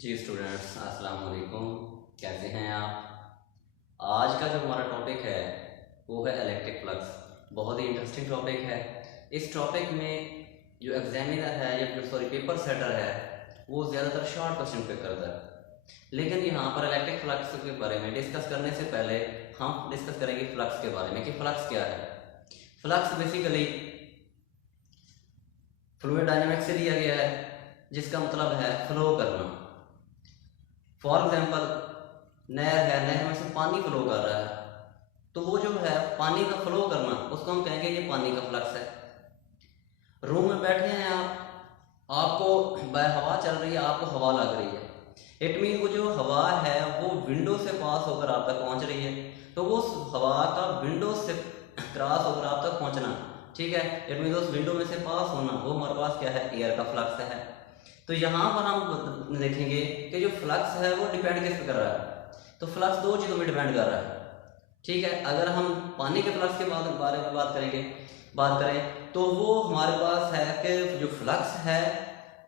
जी students, अस्सलाम वालेकुम। कैसे हैं आप? आज का जो हमारा टॉपिक है वो है इलेक्ट्रिक फ्लक्स। बहुत ही इंटरेस्टिंग टॉपिक है। इस टॉपिक में जो एग्जामिनर है या फिर सॉरी पेपर सेटर है वो ज़्यादातर शॉर्ट क्वेश्चन पे करता है, लेकिन यहाँ पर इलेक्ट्रिक फ्लक्स के बारे में डिस्कस करने से पहले हम डिस्कस करेंगे फ्लक्स के बारे में कि फ्लक्स क्या है। फ्लक्स बेसिकली फ्लूइड डायनामिक्स से लिया गया है, जिसका मतलब है फ्लो करना। फॉर एग्जाम्पल, नहर है, नहर में से पानी फ्लो कर रहा है, तो वो जो है पानी का फ्लो करना उसको हम कहेंगे ये पानी का फ्लक्स है। रूम में बैठे हैं आप, आपको हवा चल रही है, आपको हवा लग रही है, इट मीन वो जो हवा है वो विंडो से पास होकर आप तक पहुंच रही है, तो वो हवा का विंडो से क्रॉस होकर आप तक पहुंचना, ठीक है, इट मीन उस विंडो में से पास होना, वो हमारे पास क्या है, एयर का फ्लक्स है। तो यहाँ पर हम देखेंगे कि जो फ्लक्स है वो डिपेंड किस पे कर रहा है। तो फ्लक्स दो चीज़ों में डिपेंड कर रहा है, ठीक है। अगर हम पानी के फ्लक्स के बारे में बात करें तो वो हमारे पास है कि जो फ्लक्स है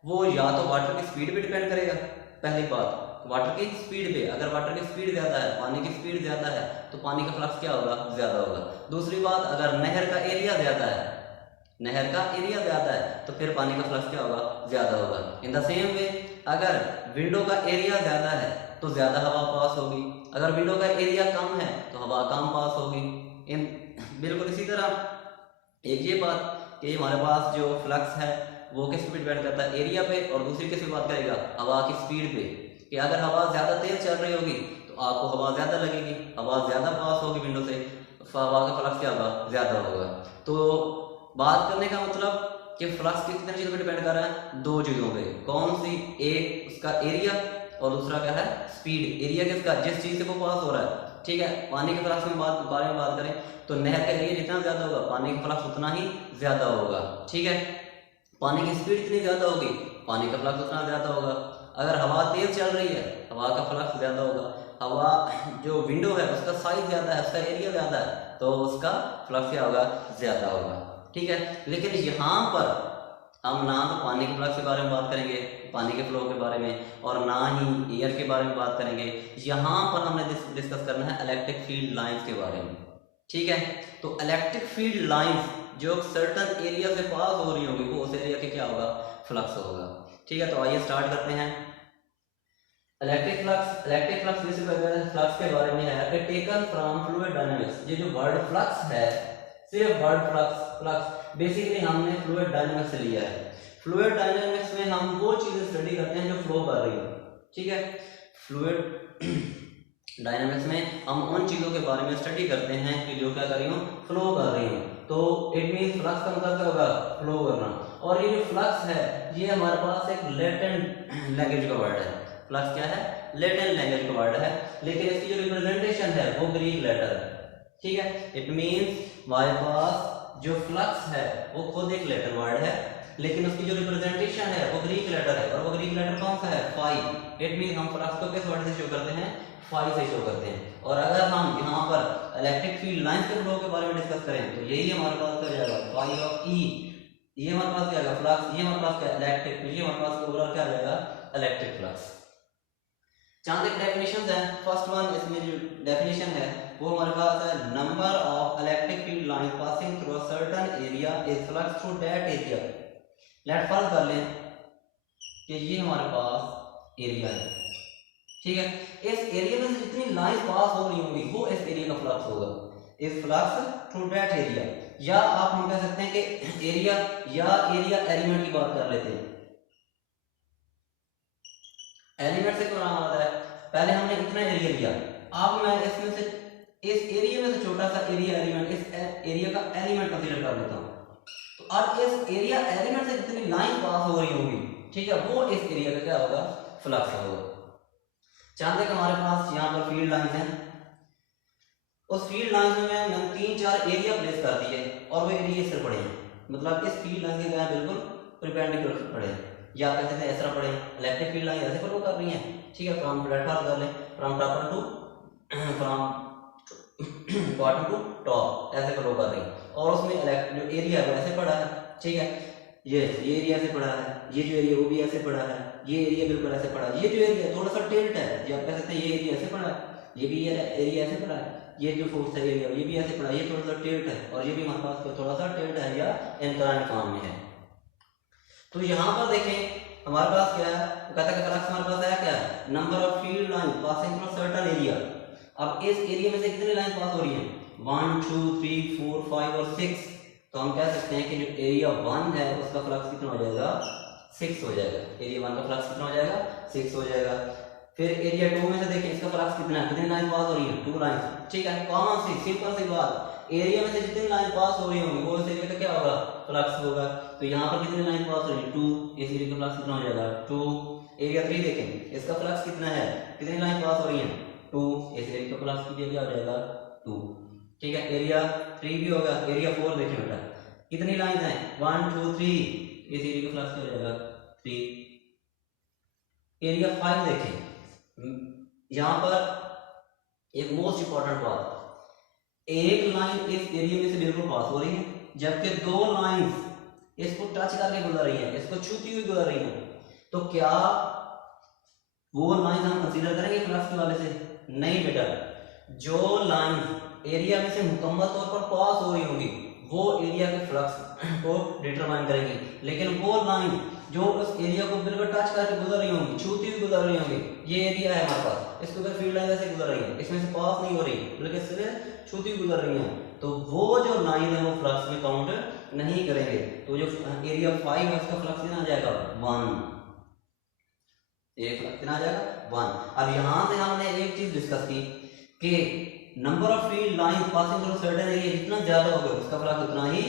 वो या तो वाटर की स्पीड पे डिपेंड करेगा। पहली बात, वाटर की स्पीड पे, अगर वाटर की स्पीड ज़्यादा है, पानी की स्पीड ज़्यादा है, तो पानी का फ्लक्स क्या होगा, ज़्यादा होगा। दूसरी बात, अगर नहर का एरिया ज़्यादा है, नहर का एरिया ज़्यादा है, तो फिर पानी का फ्लक्स क्या होगा, ज़्यादा होगा। इन द सेम वे, अगर विंडो का एरिया ज़्यादा है तो ज़्यादा हवा पास होगी, अगर विंडो का एरिया कम है तो हवा कम पास होगी। इन बिल्कुल इसी तरह एक ये बात कि हमारे पास जो फ्लक्स है वो किस पे डिपेंड करता है, एरिया पे, और दूसरी किस पे बात करेगा, हवा की स्पीड पे, कि अगर हवा ज़्यादा तेज़ चल रही होगी तो आपको हवा ज़्यादा लगेगी, हवा ज़्यादा पास होगी विंडो से, हवा का फ्लक्स क्या होगा, ज़्यादा होगा। तो बात करने का मतलब कि फ्लक्स कितनी चीज़ों पे डिपेंड कर रहा है, दो चीज़ों पे। कौन सी? एक उसका एरिया, और दूसरा क्या है, स्पीड। एरिया किसका, जिस चीज़ से वो पास हो रहा है, ठीक है। पानी के फ्लक्स में बारे में बात करें तो नहर का एरिया जितना ज़्यादा होगा पानी का फ्लक्स उतना ही ज़्यादा होगा, ठीक है। पानी की स्पीड जितनी ज़्यादा होगी पानी का फ्लक्स उतना ज़्यादा होगा। अगर हवा तेज़ चल रही है हवा का फ्लक्स ज़्यादा होगा। हवा जो विंडो है उसका साइज ज़्यादा है, उसका एरिया ज़्यादा है, तो उसका फ्लक्स क्या होगा, ज़्यादा होगा, ठीक है। लेकिन यहाँ पर हम ना तो पानी के फ्लक्स के बारे में बात करेंगे, पानी के फ्लो के बारे में, और ना ही एयर के बारे में बात करेंगे। यहाँ पर हमने डिस्कस करना है इलेक्ट्रिक फील्ड लाइंस के बारे में, ठीक है। तो इलेक्ट्रिक फील्ड लाइंस जो सर्टन एरिया से पास हो रही होगी वो उस एरिया के क्या होगा, फ्लक्स होगा, ठीक है। तो आइए स्टार्ट करते हैं। इलेक्ट्रिक फ्लक्स बेसिकली फ्लक्स के बारे में है कि टेकन फ्रॉम फ्लूइड डायनामिक्स। ये जो वर्ड फ्लक्स है, सिर्फ वर्ड फ्लक्स फ्लक्स बेसिकली हमने फ्लूइड डायनामिक्स से लिया है। फ्लूइड डायनामिक्स में हम वो चीजें स्टडी करते हैं जो फ्लो कर रही हो, ठीक है। फ्लूइड डायनामिक्स में हम उन चीज़ों के बारे में स्टडी करते हैं कि जो क्या कर रही हो, फ्लो कर रही हो। तो इट मीन फ्लक्स का मतलब क्या होगा, फ्लो करना। और ये जो फ्लक्स है ये हमारे पास एक लेटेंट लैंग्वेज का वर्ड है। फ्लक्स क्या है, लेटेंट लैंग्वेज का वर्ड है, लेकिन इसकी जो रिप्रेजेंटेशन है वो ग्रीक लेटर है, ठीक है। इट मीन्स हमारे पास जो फ्लक्स है वो खुद एक लेटर वर्ड है, लेकिन उसकी जो रिप्रेजेंटेशन है वो ग्रीक लेटर है, और वो ग्रीक लेटर कौन सा है, फाई। इट मीन हम फ्लक्स को किस वर्ड से शो करते हैं, फाई से शो करते हैं। और अगर हम यहाँ पर इलेक्ट्रिक फील्ड लाइंस के फ्लो के बारे में डिस्कस करें तो यही हमारे पास क्या जाएगा, फाई ऑफ ई। ये हमारे पास क्या आएगा, फ्लक्स। ये हमारे पास क्या, इलेक्ट्रिक। ये हमारे पास ओवरऑल क्या रहेगा, इलेक्ट्रिक फ्लक्स। जहाँ तक डेफिनेशन है, फर्स्ट वन इसमें जो डेफिनेशन है वो हमारे पास है, number of electric field line passing through a certain area is flux through that area. Let first कर लें कि ये हमारे पास एरिया है, ठीक है। इस एरिया में से जितनी लाइन पास हो रही होंगी वो इस एरिया का फ्लक्स होगा, इस फ्लक्स थ्रू दैट एरिया। या आप हम कह सकते हैं कि एरिया या एरिया एलिमेंट की बात कर लेते हैं। एलिमेंट से क्यों नाम आता है, पहले हमने इतना एरिया लिया, अब मैं इसमें से इस एरिया में से छोटा सा एरिया एलिमेंट, इस एरिया का एलिमेंट कंसीडर कर लेता हूं। तो अब इस एरिया एलिमेंट से जितनी लाइन पास हो रही होगी, ठीक है, वो इस एरिया का क्या होगा, फ्लक्स होगा। जहां तक हमारे पास यहाँ पर फील्ड लाइन है, उस फील्ड लाइन में मैंने 3-4 एरिया प्लेस कर दिए और वो एरिया इस तरह पड़े हैं, मतलब इस फील्ड लाइन के क्या बिल्कुल परपेंडिकुलर पड़े हैं, या कह सकते हैं इस तरह पड़े हैं। इलेक्ट्रिक फील्ड लाइन ऐसे फ्लो कर रही है, ठीक है, फ्रॉम प्लेटफॉर्म कर लें, from topper to from bottom to top ऐसे फ्लो कर रही है, और उसमें जो एरिया है वो ऐसे पड़ा है, ठीक है। ये एरिया ऐसे पड़ा है, ये जो एरिया वो भी ऐसे पड़ा है, ये एरिया बिल्कुल ऐसे पड़ा है, ये जो एरिया थोड़ा सा टिल्ट है, ये आप कह सकते हैं ये एरिया ऐसे पड़ा है, ये भी एरिया ऐसे पड़ा है, ये जो फोर्स है एरिया ये भी ऐसे पड़ा है, ये थोड़ा सा टिल्ट है, और ये भी हमारे पास थोड़ा सा टिल्ट है या इंक्लाइन फॉर्म में है। तो यहाँ पर देखें हमारे पास क्या है, वो कहता है कि फ्लक्स हमारे पास है क्या है, number of field line passing through certain area. अब इस एरिया में से कितनी लाइन पास हो रही है, 1 2 3 4 5 और 6, तो हम कह सकते हैं कि जो एरिया 1 है उसका फ्लक्स कितना हो जाएगा, 6 हो जाएगा, एरिया 1 का फ्लक्स कितना हो जाएगा, 6 हो जाएगा। फिर एरिया 2 में से देखें इसका फ्लक्स कितना है, कितनी लाइन पास हो रही है, 2 लाइन, ठीक है, कॉमन सी सिंपल सी बात, एरिया में से जितनी लाइन पास हो रही होंगी वो इस एरिया का क्या होगा, फ्लक्स होगा। तो यहाँ पर कितनी लाइन पास हो रही है, 2, इस एरिया का फ्लक्स कितना हो जाएगा, 2। एरिया 3 देखें इसका फ्लक्स कितना है, कितनी लाइन पास हो रही है, 2, इस एरिया का फ्लक्स क्या हो जाएगा, 2, ठीक है। एरिया 3 भी होगा। एरिया 4 देखें बेटा कितनी लाइन है, 1 2 3, इस एरिया का फ्लक्स क्या हो जाएगा, 3। एरिया 5 देखें, यहाँ पर एक मोस्ट इंपॉर्टेंट बात, एक लाइन इस एरिया में से बिल्कुल पास हो रही है, जबकि 2 लाइंस इसको टच करके गुजर रही है, इसको छूती हुई गुजर रही है, तो क्या वो लाइन हम कंसीडर करेंगे फ्लक्स के वाले से, नहीं बेटा। जो लाइन एरिया में से मुकम्मल तौर पर पास हो रही होगी वो एरिया के फ्लक्स को डिटरमाइन करेंगी, लेकिन वो लाइन जो उस एरिया को बिल्कुल टच करके गुजर रही होंगी, छूती हुई गुजर रही होंगी, ये एरिया है हमारे पास, इसके ऊपर फील्ड लाइन ऐसे गुजर रही है, इसमें से पास नहीं हो रही बल्कि सिर्फ छूती हुई गुजर रही है, तो वो जो लाइन है वो फ्लक्स में काउंट नहीं करेंगे। तो जो एरिया 5 है उसका फ्लक्स कितना आ जाएगा, 1, एक फ्लक्स कितना आ जाएगा, 1। अब यहां से हमने एक चीज डिस्कस की कि number of field line passing through certain area जितना ज्यादा होगा उसका फ्लक्स उतना ही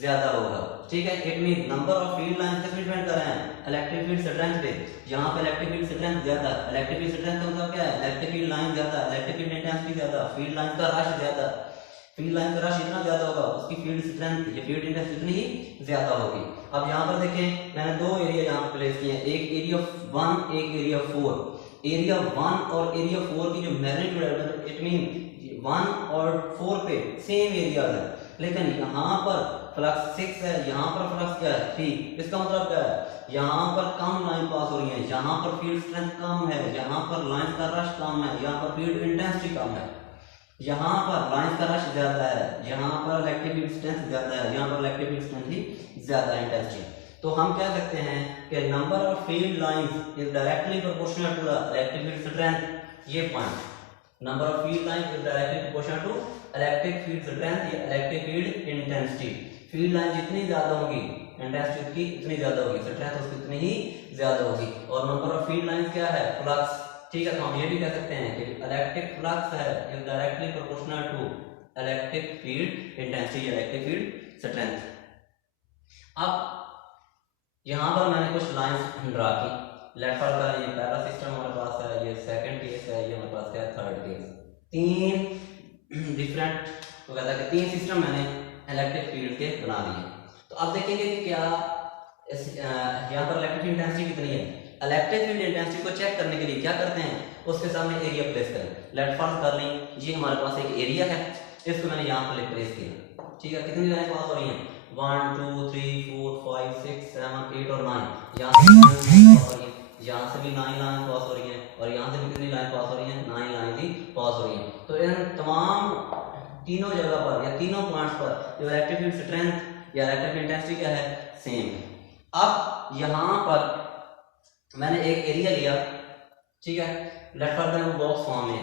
ज्यादा होगा, ठीक है। It mean number of field line किस पे डिपेंड कर रहे हैं, इलेक्ट्रिक फील्ड स्ट्रेंथ पे। यहाँ पे इलेक्ट्रिक फील्ड स्ट्रेंथ ज्यादा, इलेक्ट्रिक फील्ड स्ट्रेंथ का मतलब क्या है, इलेक्ट्रिक फील्ड लाइन ज्यादा, इलेक्ट्रिक फील्ड इंटेंसिटी ज्यादा, फील्ड लाइन का रश ज्यादा, फील्ड लाइन का रश इतना ज्यादा होगा उसकी फील्ड स्ट्रेंथ या फील्ड इंटेंसिटी इतनी ही ज्यादा होगी। अब यहाँ पर देखें मैंने 2 एरिया यहाँ पे प्लेस किए हैं, एक एरिया 1 एक एरिया 4। एरिया 1 और एरिया 4 की जो मैग्नीट्यूड है इट मीन 1 और 4 पे सेम एरिया है, लेकिन यहाँ पर फ्लक्स 6 है, यहाँ पर फ्लक्स क्या है, 3। इसका मतलब क्या है, यहाँ पर कम लाइन पास हो रही है, यहाँ पर फील्ड स्ट्रेंथ कम है, यहाँ पर लाइन का रश कम है, यहाँ पर फील्ड इंटेंसिटी कम है, यहाँ पर लाइन का रश ज्यादा है, यहाँ पर इलेक्ट्रिक फील्ड स्ट्रेंथ ज्यादा है, यहाँ पर इलेक्ट्रिक फील्ड स्ट्रेंथ ही ज्यादा इंटेंसिटी। तो हम कह सकते हैं कि number of field lines is directly proportional to the electric field strength. ये point, number of field line is directly proportional to electric field strength या electric field intensity. Field line जितनी ज्यादा होगी इंटेंसिटी उसकी इतनी ज्यादा होगी, स्ट्रेंथ उसकी इतनी ही ज्यादा होगी। और नंबर ऑफ फील्ड लाइंस क्या है, फ्लक्स, ठीक है। तो हम ये भी कह सकते हैं कि इलेक्ट्रिक फ्लक्स है is directly proportional to electric field intensity या इलेक्ट्रिक फील्ड स्ट्रेंथ। अब यहाँ पर मैंने कुछ लाइंस ड्रा की, लेफ्ट का ये पहला सिस्टम हमारे पास है, ये सेकंड केस है, ये हमारे पास क्या है थर्ड केस। 3 डिफरेंट तो कहता है कि 3 सिस्टम मैंने इलेक्ट्रिक फील्ड के बना दिए। तो अब देखेंगे कि क्या यहाँ पर इलेक्ट्रिक इंटेंसिटी कितनी है। इलेक्ट्रिक फील्ड इंटेंसिटी को चेक करने के लिए क्या करते हैं, उसके सामने एरिया प्लेस करें। लेट फर्स्ट कर लें, ये हमारे पास एक एरिया है, इसको मैंने यहाँ पर प्लेस किया, ठीक है। कितनी लाइन पास हो रही है, 1 2 3 4 5 6 7 8 और 9। यहाँ से यहाँ से भी 9 लाइन पास हो रही है, और यहाँ से भी कितनी लाइन पास हो रही है, 9 लाइन भी पास हो रही है। तो इन तमाम तीनों जगह पर या तीनों पॉइंट्स पर जो इलेक्ट्रिक फील्ड स्ट्रेंथ या इलेक्ट्रिक इंटेंसिटी क्या है, सेम है। अब यहाँ पर मैंने एक एरिया लिया, ठीक है, लेफ्ट साइड में बॉक्स फॉर्म है।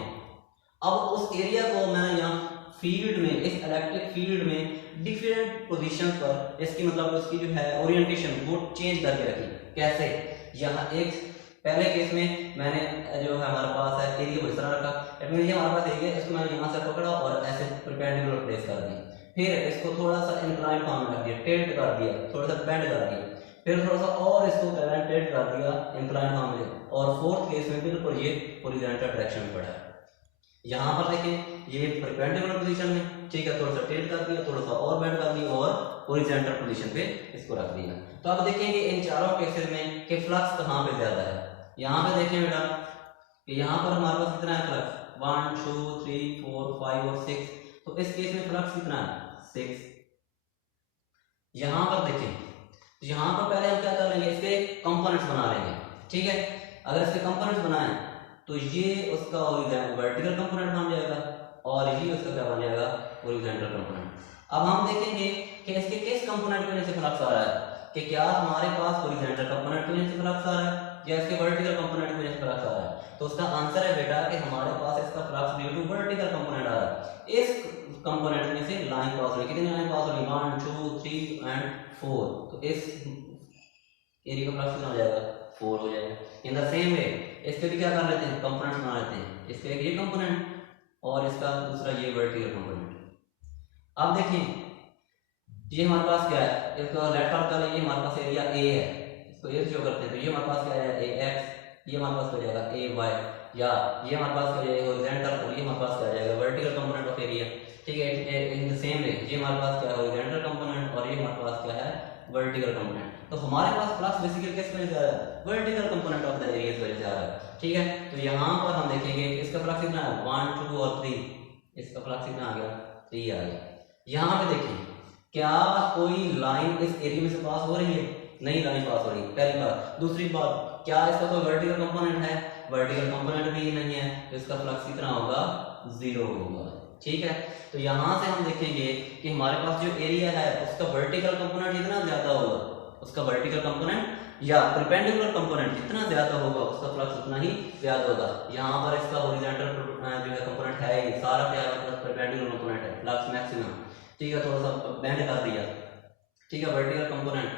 अब उस एरिया को मैंने यहाँ फील्ड में, इस इलेक्ट्रिक फील्ड में डिफरेंट पोजीशन पर इसकी मतलब उसकी जो है ओरिएंटेशन वो चेंज करके रखी। कैसे, यहाँ एक पहले केस में मैंने जो है हमारे पास है एरिया को इस तरह रखा, इट मीन ये हमारे पास एरिया, इसको मैंने यहाँ से पकड़ा और ऐसे परपेंडिकुलर प्लेस कर दी, फिर इसको थोड़ा सा इंक्लाइन फॉर्म में रख दिया, टिल्ट कर दिया, थोड़ा सा बेंड कर दिया, फिर थोड़ा सा और इसको टिल्ट कर दिया इंक्लाइन फॉर्म में, और फोर्थ केस में बिल्कुल ये हॉरिजॉन्टल डायरेक्शन में पड़ा है। यहाँ पर देखें ये परपेंडिकुलर पोजीशन में, ठीक है, थोड़ा सा टिल्ट कर दिया, थोड़ा सा और बेंड कर दिया और हॉरिजॉन्टल पोजीशन पे इसको रख दिया। तो अब देखेंगे इन चारों केसेस में कि फ्लक्स कहाँ पे ज्यादा है। यहाँ पे देखें बेटा कि यहाँ पर हमारे पास कितना है फ्लक्स, 1 2 3 4 5 और 6। तो इस केस में फ्लक्स कितना है, 6। यहाँ पर देखें तो यहाँ पर पहले हम क्या कर लेंगे, इसके कंपोनेंट्स बना लेंगे। ठीक है, अगर इसके कंपोनेंट्स बनाए तो ये उसका वर्टिकल कंपोनेंट बन जाएगा और ये उसका क्या बन जाएगा, हॉरिजॉन्टल कंपोनेंट। अब हम देखेंगे कि इसके किस कंपोनेंट की वजह से फ्लक्स आ रहा है, कि क्या हमारे पास हॉरिजॉन्टल कंपोनेंट की वजह से फ्लक्स आ रहा है या इसके वर्टिकल कंपोनेंट की वजह से फ्लक्स आ रहा है। तो उसका आंसर है बेटा कि हमारे पास इसका flux due to vertical component आ रहा है। इस कंपोनेंट में से लाइन पास हो रही है, कितनी लाइन पास हो रही है, 1 2 3 एंड 4। तो इस एरिया का फ्लक्स कितना हो जाएगा, 4 हो जाएगा। इन द सेम वे इसके भी क्या कर लेते हैं, कंपोनेंट बना लेते हैं, इसके एक ये कंपोनेंट और इसका दूसरा ये वर्टिकल कंपोनेंट। अब देखें ये हमारे पास क्या है, इसका लेफ्ट हाथ का ये हमारे पास एरिया ए है, इसको ए शो करते हैं। तो ये हमारे पास क्या है, ए एक्स, ये हमारे पास हो जाएगा ए वाई, या ये हमारे पास क्या है हॉरिजॉन्टल, और ये हमारे पास क्या आ जाएगा वर्टिकल कंपोनेंट ऑफ एरिया। ठीक है, इन द सेम वे ये हमारे पास क्या है हॉरिजॉन्टल कंपोनेंट और ये हमारे पास क्या है वर्टिकल कंपोनेंट। तो हमारे पास फ्लक्स बेसिकली किस वजह से आ रहा है, vertical component of the area की वजह से आ रहा है। ठीक है, तो यहाँ पर हम देखेंगे इसका फ्लक्स कितना है 1 2 और 3, इसका फ्लक्स कितना आ गया 3 आ गया। यहाँ पे देखिए क्या कोई लाइन इस एरिया में से पास हो रही है, नहीं लाइन पास हो रही, पहली बात। दूसरी बात, क्या इसका कोई वर्टिकल कंपोनेंट है, वर्टिकल कंपोनेंट भी नहीं है, तो इसका फ्लक्स कितना होगा 0 होगा। ठीक है, तो यहाँ से हम देखेंगे कि हमारे पास जो एरिया है उसका वर्टिकल कंपोनेंट जितना ज्यादा होगा, उसका वर्टिकल कंपोनेंट या परपेंडिकुलर कंपोनेंट जितना ज्यादा होगा उसका फ्लक्स उतना ही ज्यादा होगा। यहाँ पर इसका हॉरिजॉन्टल जो है कंपोनेंट है ये सारा क्या है, परपेंडिकुलर कंपोनेंट है, फ्लक्स मैक्सिमम। ठीक है, थोड़ा सा बेंड कर दिया, ठीक है वर्टिकल कंपोनेंट,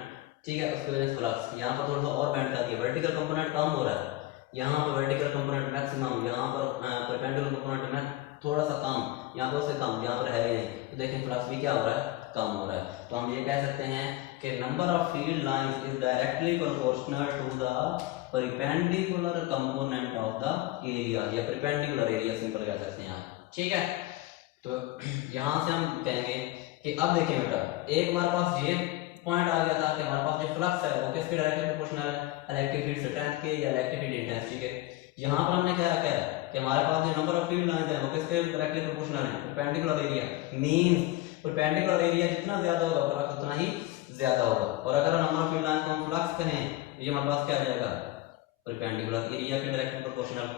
ठीक है उसकी वजह से फ्लक्स यहाँ पर थोड़ा सा और बेंड कर दिया, वर्टिकल कंपोनेंट कम हो रहा है, यहाँ पर वर्टिकल कंपोनेंट मैक्सिमम, यहाँ पर परपेंडिकुलर कंपोनेंट में थोड़ा सा कम, यहाँ पर उससे कम, यहाँ पर है ही नहीं। तो देखें फ्लक्स भी क्या हो रहा है, कम हो रहा है। तो हम ये कह सकते हैं कि number of field lines is directly proportional to the perpendicular component of the area, या परपेंडिकुलर एरिया सिंपल कह सकते हैं आप। ठीक है, तो यहाँ से हम कहेंगे कि अब देखिए बेटा एक हमारे पास ये पॉइंट आ गया था कि हमारे पास जो फ्लक्स है वो किसके डायरेक्टली प्रोपोर्शनल है, इलेक्ट्रिक फील्ड स्ट्रेंथ के या इलेक्ट्रिक फील्ड इंटेंसिटी के। यहाँ पर हमने क्या कहा कि हमारे पास जो नंबर ऑफ फील्ड लाइंस है वो किसके डायरेक्टली प्रोपोर्शनल है, perpendicular area. Means perpendicular area जितना ज्यादा होगा फ्लक्स उतना ही ज्यादा होगा। और अगर नंबर ऑफ फील्ड लाइंस को हम फ्लक्स कहें तो ये हमारे पास क्या आ जाएगा, परपेंडिकुलर एरिया के डायरेक्टली प्रोपोर्शनल।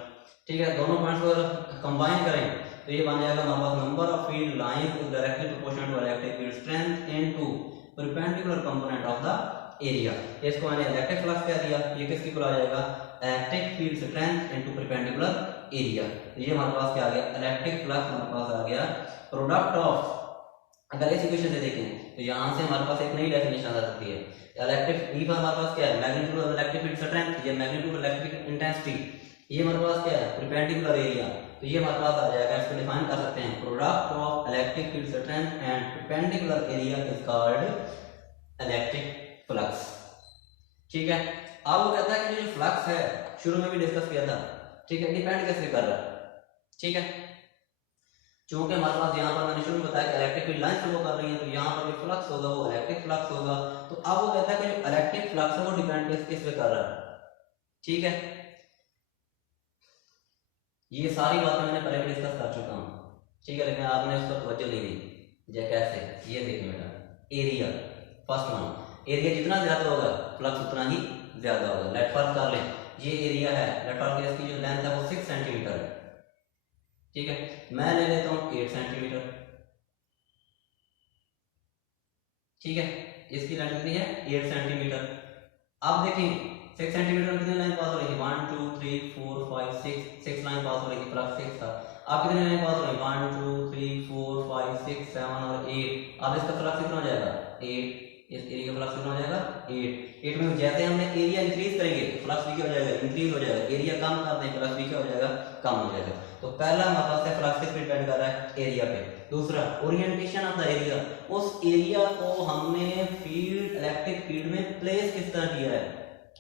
ठीक है, दोनों पॉइंट्स को अगर कंबाइन करें तो ये बन जाएगा हमारे पास number of field lines is directly proportional to electric field strength into perpendicular component of the area. इसको मैंने इलेक्ट्रिक फ्लक्स कह दिया, ये किसके इक्वल आ जाएगा, electric field strength into perpendicular area. ये हमारे पास क्या आ गया, इलेक्ट्रिक फ्लक्स हमारे पास आ गया प्रोडक्ट ऑफ, अगर इस इक्वेशन से देखें तो यहाँ से हमारे पास एक नई डेफिनेशन आ सकती है। इलेक्ट्रिक ई पर हमारे पास क्या है, magnitude of electric field strength, ये मैग्नीट्यूड ऑफ इलेक्ट्रिक इंटेंसिटी, ये हमारे पास क्या है परपेंडिकुलर एरिया। तो ये हमारे पास आ जाएगा, इसको डिफाइन कर सकते हैं, product of electric field strength and perpendicular area is called electric flux. ठीक है, अब वो कहता है कि जो फ्लक्स है शुरू में भी डिस्कस किया था, ठीक है, डिपेंड कैसे कर रहा है। ठीक है, चूंकि हमारे पास यहाँ पर मैंने शुरू में बताया कि इलेक्ट्रिक फील्ड लाइन फ्लो कर रही है, तो यहाँ पर जो फ्लक्स होगा वो इलेक्ट्रिक फ्लक्स होगा। तो अब वो कहता है कि जो इलेक्ट्रिक फ्लक्स है वो डिपेंड किस पे कर रहा है। ठीक है, ये सारी बातें मैंने पहले भी डिस्कस कर चुका हूँ। ठीक है, लेकिन आपने उस पर तवज्जो नहीं दी। जय कैसे, ये देखिए बेटा, एरिया फर्स्ट वन, एरिया जितना ज्यादा होगा फ्लक्स उतना ही ज्यादा होगा। लेट फर्स्ट कर लें, ये एरिया है, लेट फर्स्ट गैस की जो लेंथ है वो 6 सेंटीमीटर है। ठीक है, मैं ले लेता हूँ 8 सेंटीमीटर। ठीक है, इसकी लेंथ कितनी है 8 सेंटीमीटर। अब देखिए 6 सेंटीमीटर में कितनी लाइन पास हो रही है, 1 2 3 4 5 6 लाइन पास हो रही है, फ्लक्स 6 था। अब कितनी लाइन पास हो रही है, 1 2 3 4 5 6 7 और 8। अब इसका फ्लक्स कितना हो जाएगा 8, इस एरिया का फ्लक्स कितना हो जाएगा 8 में जैसे हमने एरिया इंक्रीज करेंगे तो फ्लक्स भी क्या हो जाएगा, इंक्रीज हो जाएगा। एरिया कम कर दें फ्लक्स भी क्या हो जाएगा, कम हो जाएगा। तो पहला हमारे पास फ्लक्स किस पे डिपेंड कर रहा है, एरिया पे। दूसरा ओरिएंटेशन ऑफ द एरिया, उस एरिया को हमने फील्ड इलेक्ट्रिक फील्ड में प्लेस किस तरह किया है।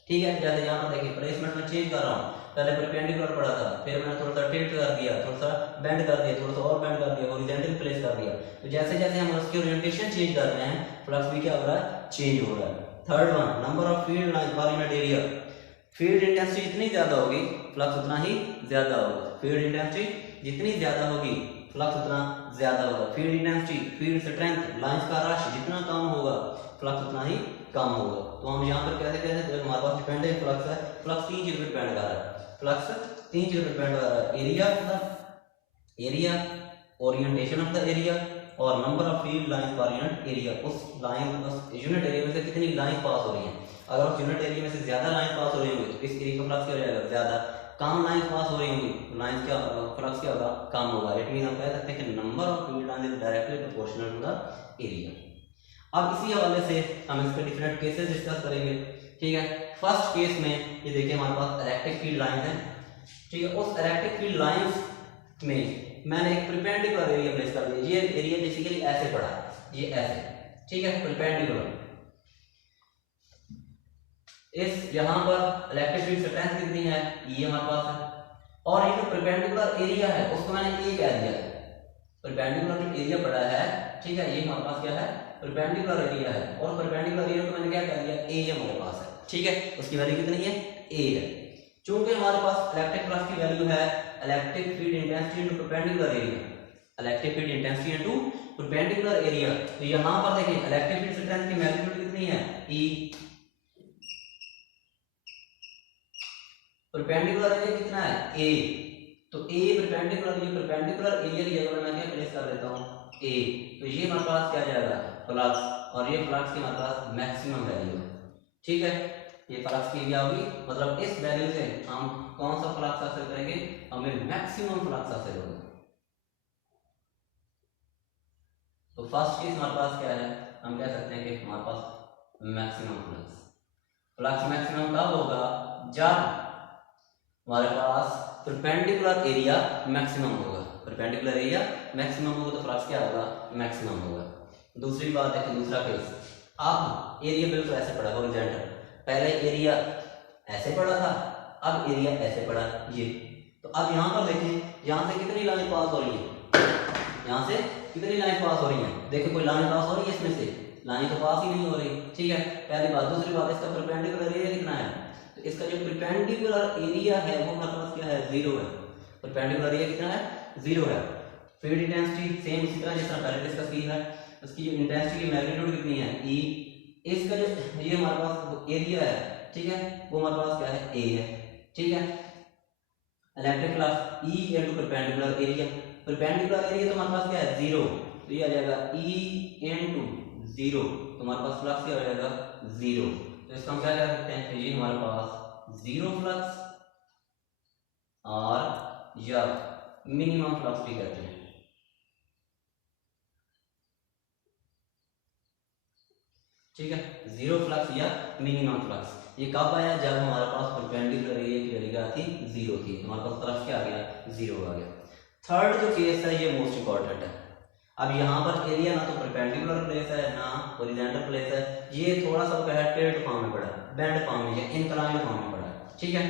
ठीक है, जैसे यहाँ पर देखिए प्लेसमेंट में चेंज कर रहा हूँ, पहले परपेंडिकुलर पड़ा था, फिर मैंने थोड़ा सा टिल्ट कर दिया, थोड़ा सा बेंड कर दिया, थोड़ा सा और बेंड कर दिया, हॉरिजॉन्टल प्लेस कर दिया। तो जैसे जैसे हम उसकी ओरिएंटेशन चेंज कर रहे हैं फ्लक्स भी क्या हो रहा है, चेंज हो रहा है। Third one, number of field lines पर यूनिट एरिया, फील्ड इंटेंसिटी जितनी ज्यादा होगी फ्लक्स उतना ही ज्यादा होगा। फील्ड इंटेंसिटी जितनी ज्यादा होगी फ्लक्स उतना ज्यादा होगा। Field intensity, field strength, lines का रश जितना कम होगा फ्लक्स उतना ही कम होगा। तो हम यहाँ पर कैसे कहते हैं, जब हमारे पास डिपेंडेंट फ्लक्स है, फ्लक्स 3 चीज़ पर डिपेंड कर रहा है, फ्लक्स 3 चीज़ पर डिपेंड कर रहा है, area, orientation of the area और number of field line per unit area. उस यूनिट एरिया में से कितनी लाइन पास हो रही है। अगर उस यूनिट एरिया में से ज्यादा लाइन पास हो रही होंगी तो इस एरिया का फ्लक्स क्या हो जाएगा, ज्यादा। कम लाइन पास हो रही होंगी, लाइन क्या फ्लक्स क्या होगा, कम होगा। इट मीन हम कह सकते हैं कि number of field line is directly proportional to the area. अब इसी हवाले से हम इसके डिफरेंट केसेस डिस्कस करेंगे, ठीक है। फर्स्ट केस में ये देखिए हमारे पास इलेक्ट्रिक फील्ड लाइन है, ठीक है। उस इलेक्ट्रिक फील्ड लाइंस में मैंने एक परपेंडिकुलर एरिया प्लेस कर दिया। ये एरिया बेसिकली ऐसे पड़ा, ये ऐसे, ठीक है, परपेंडिकुलर। इस यहाँ पर इलेक्ट्रिक फील्ड स्ट्रेंथ कितनी है, ये हमारे पास है। और ये जो परपेंडिकुलर एरिया है उसको मैंने ए कह दिया है। परपेंडिकुलर जो एरिया पड़ा है, ठीक है, ये हमारे पास क्या है, परपेंडिकुलर एरिया है। और परपेंडिकुलर एरिया को मैंने क्या कह दिया, ए हमारे पास है, ठीक है। उसकी वैल्यू कितनी है, ए है। चूंकि हमारे पास इलेक्ट्रिक फ्लक्स की वैल्यू है electric field intensity into perpendicular area, electric field intensity into perpendicular area. तो यहां पर देखिए इलेक्ट्रिक फील्ड स्ट्रेंथ की मैग्नीट्यूड कितनी है, ई। परपेंडिकुलर एरिया कितना है, ए। तो ए परपेंडिकुलर, ये परपेंडिकुलर एरिया की जगह मैं क्या प्लेस कर देता हूं, ए। तो ये हमारे पास क्या जाएगा, फ्लक्स, और ये फ्लक्स की हमारे पास मैक्सिमम वैल्यू है, ठीक है। ये फ्लक्स की क्या होगी, मतलब इस वैल्यू से हम कौन सा फ्लक्स हासिल करेंगे, हमें मैक्सिमम फ्लक्स हासिल होगा। तो फर्स्ट चीज हमारे पास क्या है, हम कह सकते हैं कि हमारे पास मैक्सिमम फ्लक्स। फ्लक्स मैक्सिमम कब होगा, जब हमारे पास परपेंडिकुलर एरिया मैक्सिमम होगा। परपेंडिकुलर एरिया मैक्सिमम होगा तो फ्लक्स क्या होगा, मैक्सिमम होगा। दूसरी बात देखिए, दूसरा केस, अब एरिया बिल्कुल ऐसे पड़ा हॉरिजॉन्टल, पहले एरिया ऐसे पड़ा था, अब एरिया ऐसे पड़ा ये। तो अब यहाँ पर देखिए, यहाँ से कितनी लाइन पास हो रही है, यहाँ से कितनी लाइन पास हो रही है, देखिए कोई लाइन पास हो रही है, इसमें से लाइन तो पास ही नहीं हो रही, ठीक है, पहली बात। दूसरी बात, इसका परपेंडिकुलर एरिया कितना है, तो इसका जो परपेंडिकुलर एरिया है वो हमारे पास क्या है, 0 है। परपेंडिकुलर एरिया कितना है, 0 है। फील्ड इंटेंसिटी सेम इसी तरह जिस तरह पहले डिस्कस की है, उसकी जो इंटेंसिटी की मैग्नीट्यूड कितनी है, ई। इसका जो ये हमारे पास एरिया है, ठीक है, वो हमारे पास क्या है, ए है, ठीक है। Electric flux E into perpendicular area, perpendicular area तो हमारे पास क्या है, 0, तो ये आ जाएगा ई इनटू 0, तो हमारे पास फ्लक्स क्या हो जाएगा, 0। तो इसका हम क्या कह सकते हैं, तो ये हमारे पास 0 फ्लक्स और या मिनिमम फ्लक्स भी कहते हैं, ठीक है। 0 फ्लक्स या मिनिमम फ्लक्स ये कब आया, जब हमारे पास परपेंडिकुलर एरिया की वैल्यू क्या थी, 0 थी, तो हमारे पास फ्लक्स क्या आ गया, 0 आ गया। थर्ड जो केस है ये मोस्ट इंपॉर्टेंट है। अब यहाँ पर एरिया ना तो परपेंडिकुलर प्लेस है ना हॉरिजॉन्टल प्लेस है, ये थोड़ा सा टिल्ट फॉर्म में पड़ा है, बेंड फॉर्म में या इंक्लाइंड फॉर्म में पड़ा है, ठीक है।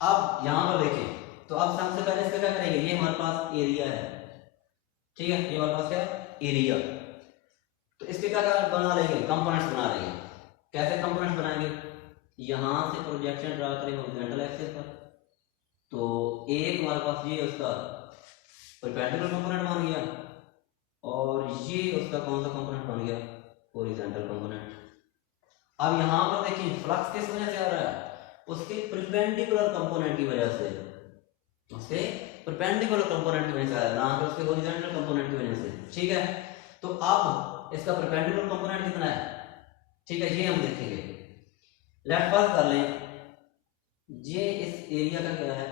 अब यहाँ पर देखें, तो अब सबसे पहले इसका क्या करेंगे, ये हमारे पास एरिया है, ठीक है, ये हमारे पास क्या है, एरिया। तो इसके क्या बना लेंगे, कंपोनेंट्स बना लेंगे। कैसे कंपोनेंट्स बनाएंगे, यहां से प्रोजेक्शन ड्रा करें हॉरिजॉन्टल एक्सिस पर, तो एक हमारे पास ये उसका परपेंडिकुलर कंपोनेंट बन गया और ये उसका कौन सा कंपोनेंट बन गया, हॉरिजॉन्टल कंपोनेंट। अब यहां पर देखिए फ्लक्स किस वजह से आ रहा है, उसके परपेंडिकुलर कंपोनेंट की वजह से, उसके परपेंडिकुलर कंपोनेंट की वजह से आ रहा है, ना कि उसके हॉरिजॉन्टल कंपोनेंट की वजह से, ठीक है। तो अब इसका परपेंडिकुलर कंपोनेंट कितना है, ठीक है, ये हम देखेंगे। लेट फर्स्ट कर लें, ये इस एरिया का क्या है,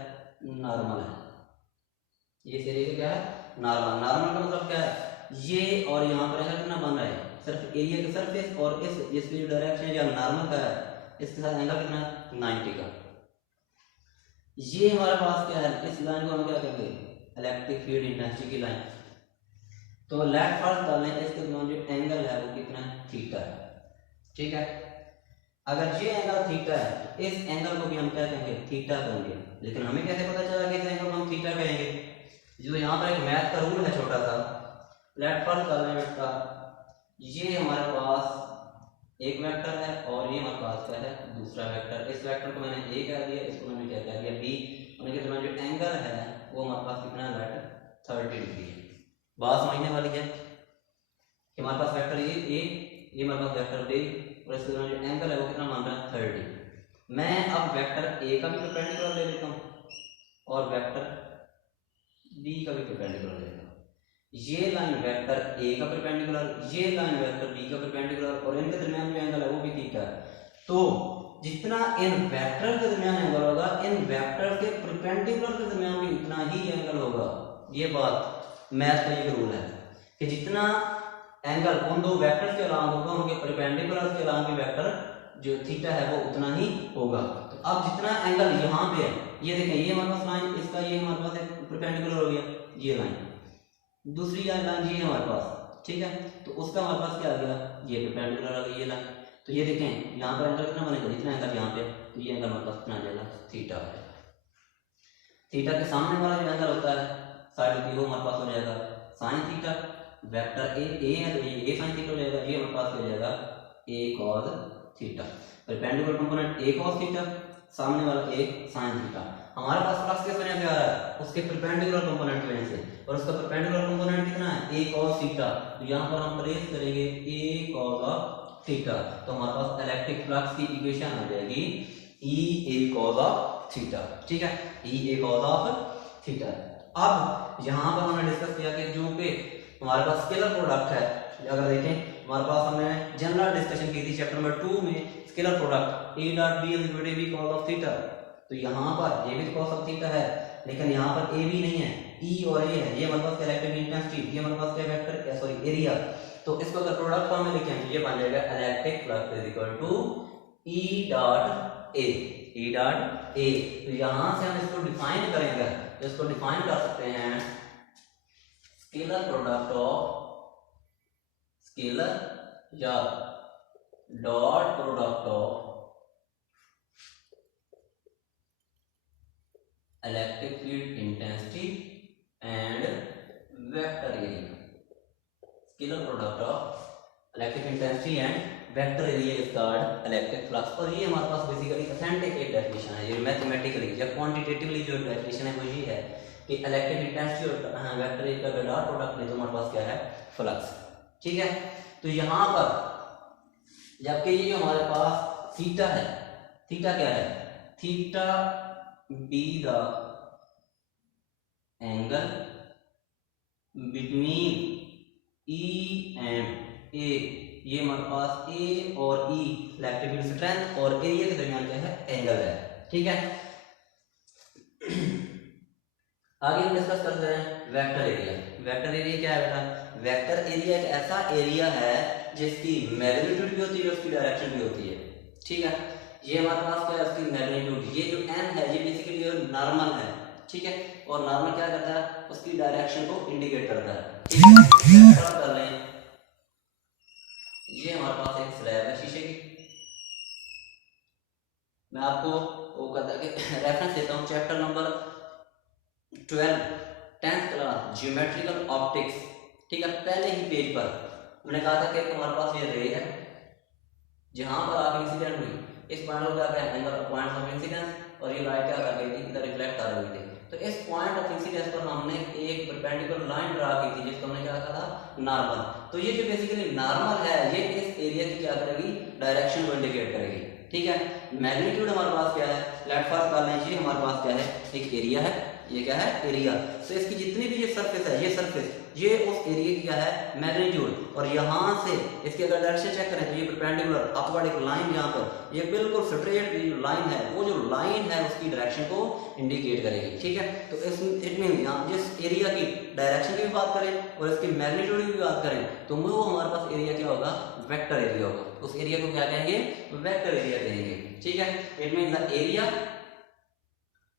नॉर्मल है, ये इस एरिया का क्या है, नॉर्मल। नॉर्मल का मतलब क्या है, ये और यहाँ पर कितना बन रहा है, सिर्फ एरिया के सरफेस और इसकी जो डायरेक्शन जो नॉर्मल का है इसके साथ एंगल कितना है, 90 का। ये हमारे पास क्या है, इस लाइन को हम क्या कहेंगे, इलेक्ट्रिक फील्ड इंटेंसिटी की लाइन। तो लेट फर्स्ट कर लें, इसके दौरान जो एंगल है वो कितना है, थीटा है, ठीक है। अगर ये एंगल थीटा है तो इस एंगल को भी हम क्या कहेंगे, थीटा कहेंगे। लेकिन हमें कैसे पता चला कि इस एंगल को हम थीटा कहेंगे, जो यहाँ पर एक मैथ का रूल है छोटा सा। लेट फर्स्ट कर लें बेटा, ये हमारे पास एक वेक्टर है और ये हमारे पास क्या है, दूसरा वेक्टर। इस वेक्टर को मैंने ए कह दिया, इसको मैंने क्या कह दिया, बी। उनके दरमियान जो एंगल है वो हमारे पास कितना है, 30 डिग्री है। बात समझने वाली है कि हमारे पास वेक्टर ए, ये हमारे पास वेक्टर बी और इसके दरमियान जो एंगल है वो कितना मान रहा है 30। मैं अब वेक्टर ए का भी परपेंडिकुलर ले लेता हूँ और वेक्टर बी का भी परपेंडिकुलर ले लेता हूँ। ये लाइन वेक्टर ए का परपेंडिकुलर, ये लाइन वेक्टर बी का परपेंडिकुलर, और इनके दरमियान जो एंगल है वो भी थीटा है। तो जितना इन वेक्टर के दरमियान एंगल होगा, इन वेक्टर के परपेंडिकुलर के दरमियान भी उतना ही एंगल होगा। ये बात मैथ का ये रूल है कि जितना एंगल उन दो वेक्टर के अलावा होगा, उनके परपेंडिकुलर के अलावा भी वेक्टर जो थीटा है वो उतना ही होगा। तो अब जितना एंगल यहाँ पे है, ये देखें, ये हमारे पास लाइन, इसका ये हमारे पास परपेंडिकुलर हो गया, ये लाइन, दूसरी लाइन ये हमारे पास, ठीक है, तो उसका हमारे पास क्या आ गया, ये परपेंडिकुलर आ गई ये लाइन। तो ये देखें यहाँ पर एंगल कितना बनेगा, जितना एंगल यहाँ पे, तो ये एंगल हमारे पास कितना आ जाएगा, थीटा आ जाएगा। थीटा के सामने वाला जो एंगल होता है साइड की, वो हमारे पास हो जाएगा साइन थीटा। वेक्टर ए है तो ये साइन थीटा हो जाएगा, ये हमारे पास हो जाएगा A cos theta. Perpendicular component A cos theta, सामने वाला ए साइन थीटा। हमारे पास फ्लक्स किस वजह से आ रहा है, उसके परपेंडिकुलर कंपोनेंट की वजह से, और उसका परपेंडिकुलर कंपोनेंट कितना है, ए कॉस थीटा। तो यहाँ पर हम प्लेस करेंगे ए कॉस थीटा, तो हमारे पास इलेक्ट्रिक फ्लक्स की इक्वेशन आ जाएगी ई ए कॉस ऑफ थीटा, ठीक है, ई ए कॉस ऑफ थीटा। अब यहाँ पर हमने डिस्कस किया कि जो कि हमारे पास स्केलर प्रोडक्ट है, अगर देखें हमारे पास हमने जनरल डिस्कशन की थी चैप्टर नंबर 2 में, scalar product A dot B is equal to B cos of theta. तो यहाँ पर ये भी कॉस ऑफ थीटा है, लेकिन यहाँ पर ए भी नहीं है, ई और ए है। ये हमारे पास इलेक्ट्रिक इंटेंसिटी, ये हमारे पास क्या वेक्टर, सॉरी एरिया। तो इसको अगर प्रोडक्ट फॉर्म में लिखें तो ये बन जाएगा electric flux is equal to E dot A, E dot A. तो यहाँ से हम इसको डिफाइन करेंगे, इसको डिफाइन कर सकते हैं स्केलर प्रोडक्ट ऑफ स्केलर या dot product of electric field intensity and vector area. Scalar product of electric intensity and vector area is called electric flux. और ये हमारे पास बेसिकली अथेंटिक एक डेफिनेशन है, ये मैथमेटिकली या क्वांटिटेटिवली जो डेफिनेशन है वो ये है कि इलेक्ट्रिक इंटेंसिटी और वेक्टर एरिया का डॉट प्रोडक्ट ले तो हमारे पास क्या है, फ्लक्स, ठीक है। तो यहाँ पर जबकि ये जो हमारे पास थीटा है, थीटा क्या है, theta be the angle between E and A, ये हमारे पास ए और ई इलेक्ट्रिक फील्ड स्ट्रेंथ और एरिया के दरमियान क्या है, एंगल है, ठीक है। आगे हम डिस्कस करते हैं वेक्टर एरिया। वेक्टर एरिया क्या है बेटा, वेक्टर एरिया एक ऐसा एरिया है जिसकी मैग्नीट्यूड भी होती है, उसकी डायरेक्शन भी होती है, ठीक है। ये हमारे पास क्या है, उसकी मैग्नीट्यूड, ये जो एन है ये बेसिकली नॉर्मल है, ठीक है, और नॉर्मल क्या करता है, उसकी डायरेक्शन को इंडिकेट करता है, ठीक है। कर लें, ये हमारे पास एक स्लैब है शीशे की, मैं आपको वो रेफरेंस देता हूँ, chapter number 12 10th class geometrical optics, ठीक है, पहले ही पेज पर मैंने कहा था कि हमारे पास ये रे है, जहां पर आके इंसिडेंट हुई, इस पॉइंट को क्या कहते हैं, angle of point of incidence, और ये लाइट क्या कर रही थी, इधर रिफ्लेक्ट कर रही थी। तो इस पॉइंट ऑफ इंसिडेंस पर हमने एक परपेंडिकुलर लाइन ड्रा की थी, जिसको हमने क्या कहा था, नॉर्मल। तो ये जो बेसिकली नॉर्मल है, ये इस एरिया की क्या करेगी, डायरेक्शन को इंडिकेट करेगी, ठीक है। मैग्नीट्यूड हमारे पास क्या है, लेट फर्स्ट कर लें, ये हमारे पास क्या है, एक एरिया है, ये क्या है, एरिया। तो इसकी जितनी भी ये सरफेस है, ये सरफेस, ये उस एरिया की क्या है, मैग्नीट्यूड। और यहाँ से इसकी अगर डायरेक्शन चेक करें तो ये परपेंडिकुलर अपवर्ड एक लाइन, यहाँ पर ये बिल्कुल स्ट्रेट लाइन है, वो जो लाइन है उसकी डायरेक्शन को इंडिकेट करेगी, ठीक है। तो इट मीन यहाँ जिस एरिया की डायरेक्शन की भी बात करें और इसकी मैग्नीट्यूड की भी बात करें तो वो हमारे पास एरिया क्या होगा, वेक्टर एरिया होगा। उस एरिया को क्या कहेंगे, वेक्टर एरिया कहेंगे, ठीक है। It mean the area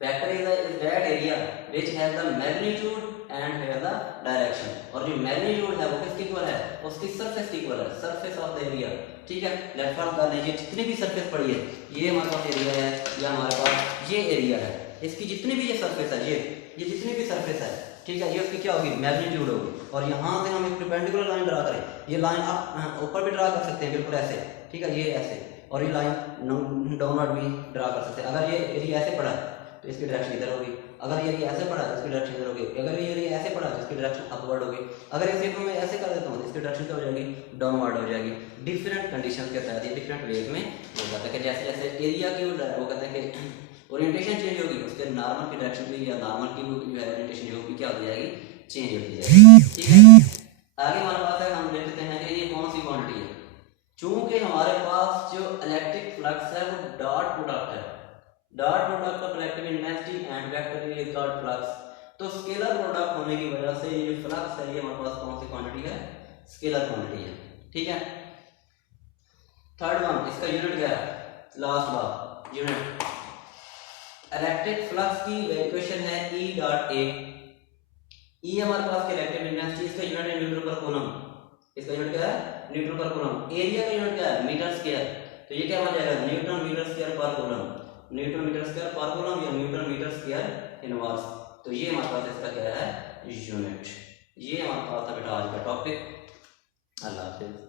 vector area is that area which has the magnitude and has the direction. और जो मैग्नीट्यूड है वो किसके इक्वल है, उसकी सरफेस के इक्वल है, सरफेस ऑफ द एरिया, ठीक है। लेट फर्स्ट कर लीजिए, जितनी भी सरफेस पड़ी है, ये हमारे पास एरिया है, या हमारे पास ये एरिया है, इसकी जितनी भी ये सरफेस है, ये जितनी भी सरफेस है, ठीक है, ये उसकी क्या होगी, मैग्नीट्यूड होगी। और यहाँ से हम एक परपेंडिकुलर लाइन ड्रा करें, ये लाइन आप ऊपर भी ड्रा कर सकते हैं, बिल्कुल ऐसे, ठीक है, ये ऐसे, और ये लाइन डाउनवर्ड भी ड्रा कर सकते हैं। अगर ये एरिया ऐसे पड़ा है तो इसकी डायरेक्शन इधर होगी, अगर ये एरिया ऐसे पड़ा है इसकी डायरेक्शन इधर होगी, अगर ये एरिया ऐसे पड़ा है इसकी डायरेक्शन अपवर्ड होगी, अगर इसे को मैं ऐसे कर देता हूँ इसकी डायरेक्शन क्या हो जाएगी, डाउनवर्ड हो जाएगी। डिफरेंट कंडीशन के तहत ये डिफरेंट वेज में हो जाता है कि जैसे जैसे एरिया की वो कहते हैं कि ओरिएंटेशन चेंज होगी, उसके नॉर्मल की डायरेक्शन भी या नॉर्मल की जो है ओरिएंटेशन जो भी क्या होती जाएगी, चेंज होती जाएगी। ठीक है, आगे हमारे पास है, हम देखते हैं कि ये कौन सी क्वांटिटी है। चूंकि हमारे पास जो इलेक्ट्रिक फ्लक्स है वो डॉट प्रोडक्ट है, dot product of electric intensity and vector dot flux, तो स्केलर प्रोडक्ट होने की वजह से ये जो फ्लक्स है ये हमारे पास कौन सी क्वांटिटी है, स्केलर क्वांटिटी है। ठीक है, थर्ड वन, इसका यूनिट क्या है, लास्ट बार यूनिट, इलेक्ट्रिक फ्लक्स की इक्वेशन है E डॉट A, E हमारे पास इलेक्ट्रिक इंटेंसिटी, इसका यूनिट है न्यूटन पर कूलम, इसका यूनिट क्या है, न्यूटन पर कूलम। एरिया का यूनिट क्या है, मीटर स्क्वायर, तो ये क्या बन जाएगा, न्यूटन मीटर स्क्वायर पर कूलम, न्यूटन मीटर स्क्वायर पर कूलम या न्यूटन मीटर स्क्वायर इनवर्स। तो ये हमारे पास इसका क्या है, यूनिट। ये हमारे पास था बेटा आज का टॉपिक। अल्लाह हाफिज़।